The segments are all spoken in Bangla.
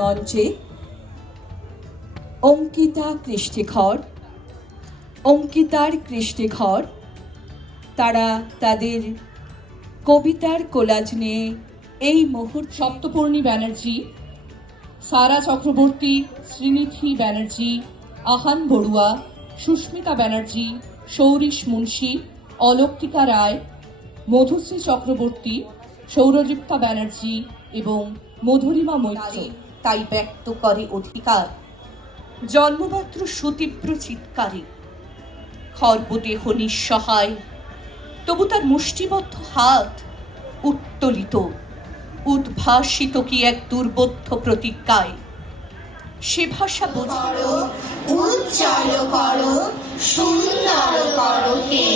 মঞ্চে অঙ্কিতার কৃষ্টিঘর তারা তাদের কবিতার কোলাজ নিয়ে এই মুহূর্তে সপ্তপর্ণী ব্যানার্জি, সারা চক্রবর্তী, শ্রীনিধি ব্যানার্জি, আহান বড়ুয়া, সুস্মিতা ব্যানার্জি, সৌরিশ মুন্সি, অলৌকিকা রায়, মধুশ্রী চক্রবর্তী, সৌরযুক্তা ব্যানার্জি এবং মধুরিমা মৈত্র তাই ব্যক্ত করে অধিকার জন্মমাত্র সুতীব্র চিৎকারে। খর্বদেহ নিঃসহায়, তবু তার মুষ্টিবদ্ধ হাত উত্তোলিত, উদ্ভাসিত কি এক দুর্বোধ্য প্রতিজ্ঞায়। সে ভাষা করো, উজ্জ্বল করো, সুন্দর করো হে,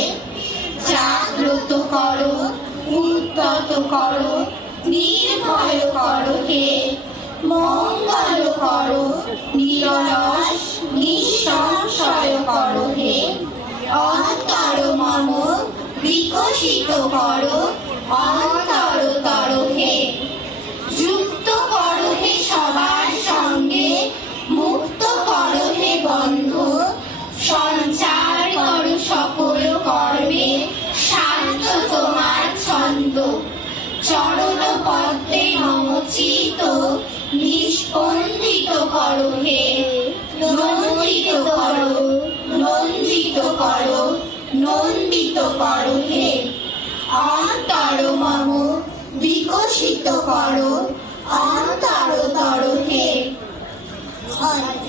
জাগ্রত করো, উদ্যত করো, নির্ভয় করো হে, মঙ্গল করো, নিরলস নিঃসংশয় করো হে, অন্তর মম বিকশিত করো, অন্তরতর হে, যুক্ত করো হে সবার সঙ্গে, মুক্ত করো হে বন্ধ, সঞ্চার করো সকল কর্মে, শান্ত তোমার ছন্দ, চরণ পদ্মে মমচিত, নিষ্পন্দিত করো হে, নন্দিত করো, নন্দিত করো, নন্দিত করো হে, অন্তর মম বিকশিত করো, অন্তরতর হে।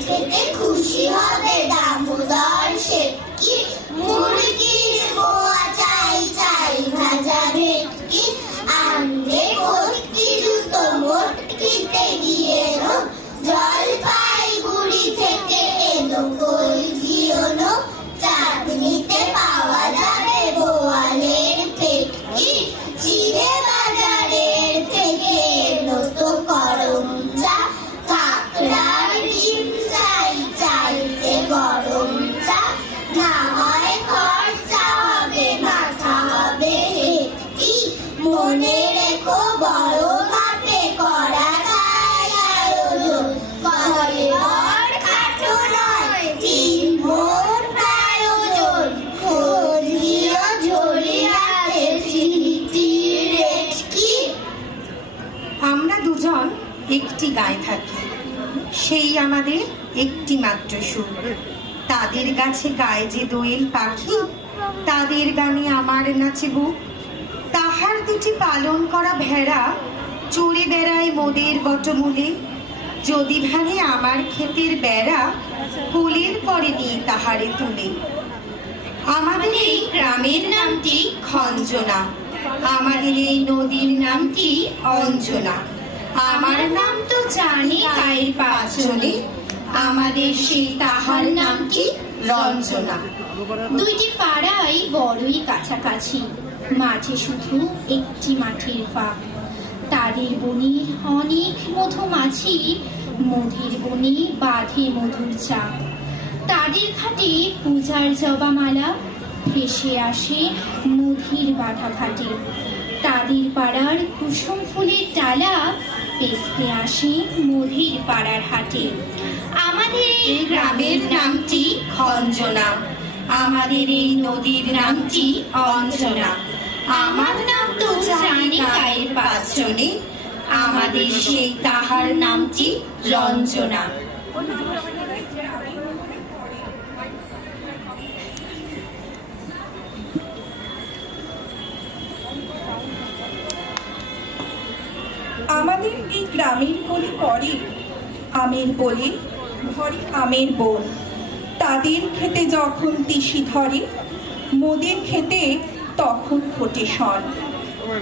খেতে খুশি হবে দামোদর সেটকি, মুরগির মোয়া চাই চাই ভাজা ভেটকি, আনবে ভর্তি জুতো মোটকিতে গিয়ে জলপাইগুড়ি থেকে এলো কলজিওনো, চাঁদনিতে পাওয়া যাবে বোয়ালের পেটকি, চিড়ে বাজারের থেকে এলো তো করমচা, কাঁকড়ার ডিম চাই চাইছে গরম চা, না হয় খরচা হবে মাথা হবে হেটকি, মনে রেখো বড় মাপে করা যায় আয়োজন, ঘরে ঘর খাটো নয়, তিন ভোর প্রায়োজন, খোঁজ নিও ঝরিয়াতে স্মৃতির রেটকি। আমরা দুজন একটি গায়ে থাকি, সেই আমাদের একটি মাত্র সুর। তাদের গাছে গায়ে যে দোয়েল পাখি, তাদের গানে আমার নাচে বুক। তাহার দুটি পালন করা ভেড়া চড়ে বেড়ায় মোদের বটমূলে, যদি ভাঙে আমার ক্ষেতের বেড়া, কোলের পরে নিয়ে তাহারে তুলে। আমাদের এই গ্রামের নামটি খঞ্জনা, আমাদের এই নদীর নামটি অঞ্জনা, আমার নাম তো জানি গায়ের পাঁচজনে, আমাদের সেই তাহার নামটি রঞ্জনা। দুইটি পাড়াই বড়ই কাছাকাছি, মাঝে শুধু একটি মাঠের ফাঁক, তাদের বনির অনেক মধুমাছি, মধুর বনে বাঁধে মধুর চাক, তাদের ঘাটে পূজার জবামালা ভেসে আসে নদীর বাঁধা ঘাটে, তাদের পাড়ার কুসুম ফুলের ডালা পেস্তে আসে মধুর পাড়ার হাটে। আমাদের এই গ্রামের নামটি খঞ্জনা, আমাদের এই নদীর নামটি অঞ্জনা, আমার নাম তো জানি গায়ের পাঁচজনে, আমাদের সেই তাহার নামটি রঞ্জনা। আমাদের এই গ্রামের কোলে পড়ে আমের বলে ভরে আমের বোন, তাদের খেতে যখন তিসি ধরে, মোদের খেতে তখন ফোটে শন,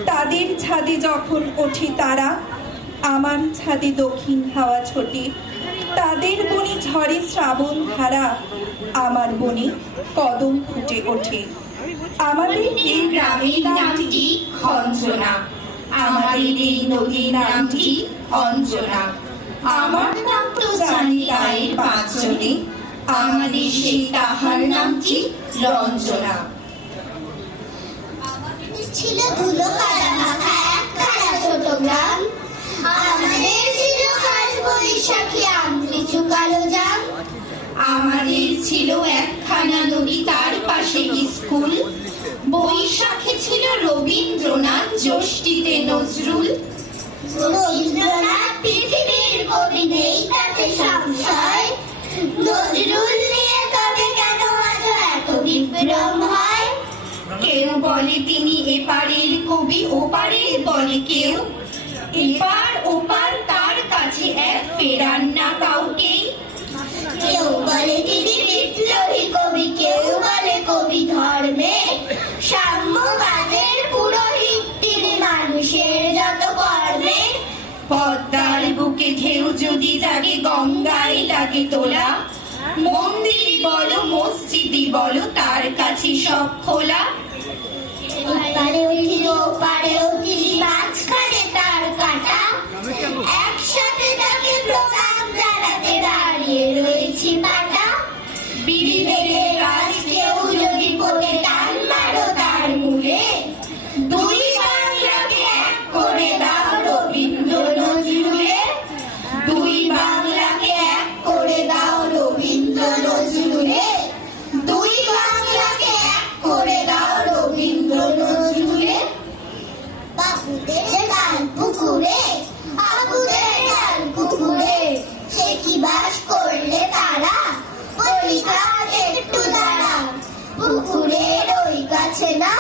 তাদের ছাদে যখন ওঠে তারা, আমার ছাদে দক্ষিণ হাওয়া ছোটে, তাদের বনে ঝরে শ্রাবণ ধারা, আমার বনে কদম ফুটে ওঠে। আমাদের এই গ্রামের নামটি খঞ্জনা, আমাদের এই নদীর নামটি অঞ্জনা, আমার নাম তো জানি গায়ের পাঁচজনে, আমাদের সেই তাহার নামটি রঞ্জনা। ছিল ধুলো কাদা মাখা এক কাদা ছোট গ্রাম, আমাদের ছিল কাল বৈশাখ বৈশাখী আম লিচু কালো জাম। আমাদের ছিল একখানা নদী, তার পাশে স্কুল। বৈশাখে ছিল রবীন্দ্রনাথ, জ্যৈষ্ঠীতে নজরুল। রবীন্দ্রনাথ পৃথিবীর কবি, নেই তাতে সংশয়। নজরুল নিয়ে তবে কেন আজ এত বিভ্রম হয়? কেউ বলে তিনি এপারের কবি, ওপারের বলে কেউ। এপার ওপার তার কাছে এক, ফেরান না কাউকেই। কেউ বলে তিনি বিদ্রোহী কবি, কেউ বলে কবি ধর্মে। সাম্যবাদের পুরোহিত তিনি, মানুষের যত কর্মে। পদ্মার বুকে ঢেউ যদি জাগে, গঙ্গায় লাগে তোলা। মন্দির বলো মসজিদি বলো, তার কাছে সব খোলা। এপারে উঠিল ওপারে উঠিল, মাঝখানে তার কাটা। একসাথে তাকে প্রণাম জানাতে দাঁড়িয়ে রয়েছি পাটা। বিবেকের রাজ কেউ যদি পড়ে টান মারো তার মূলে। দুই বাংলাকে এক করে দাও রবীন্দ্র নজরুলে। দুই বাংলাকে এক করে দাও রবীন্দ্র নজরুলে। দুই বাংলাকে এক করে দাও রবীন্দ্র নজরুলে। বাবুদের গান পুকুরে, আবুদের গান পুকুরে, সে কি বাস করলে তারা? বলিকা একটু দাঁড়া, পুকুরের ওই গাছে না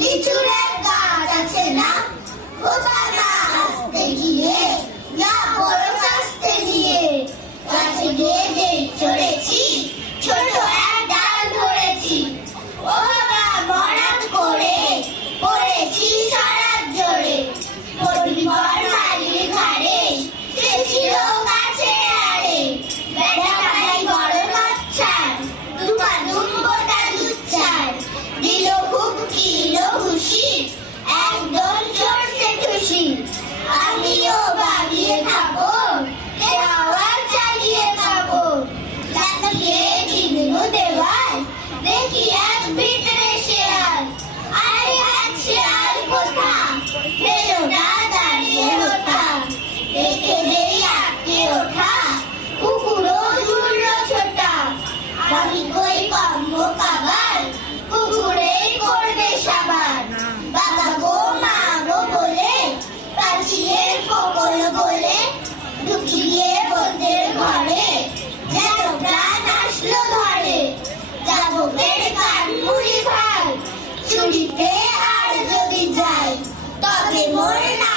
লিচুরের গাছ আছে না? ও বাবা আসতে গিয়ে, যা বড় আসতে গিয়ে, গাছে গিয়ে যে চড়েছি, ছোট এক ডাল ধরেছি। ও বাবা মরাদ করে পড়েছি সারাত জোরে। পরিবার মালির ঘাড়ে, সে ছিল গাছে আড়ে। বেটা ভাই বড় বাচ্চার, দুপা দুম্বটা দুচ্ছার। দিল খুব কিল খুশি, একদম চড়ছে খুশি। আমিও বাগিয়ে খাবো, আওয়াজ চালিয়ে খাবো। চাকিয়ে দিল দেওয়াল, দেখি এক ভিতরে শেয়াল। আরে এক শেয়াল কোথা, ফেলো না দাঁড়িয়ে ওঠা। দেখে যেই আটকে ওঠা, কুকুরও জুড়ল ছোটা। আমি কই কম্ব কাবার, কুকুরেই করবে সাবার। বাবা গো মা গো বলে, পাচিয়ে ফকল বলে, ঢুকিয়ে বন্ধের ঘরে। যেন প্রাণ আসলো ধরে, যাবকের কান মুড়ি ভাই। চুরিতে আর যদি যাই, তবে মোর না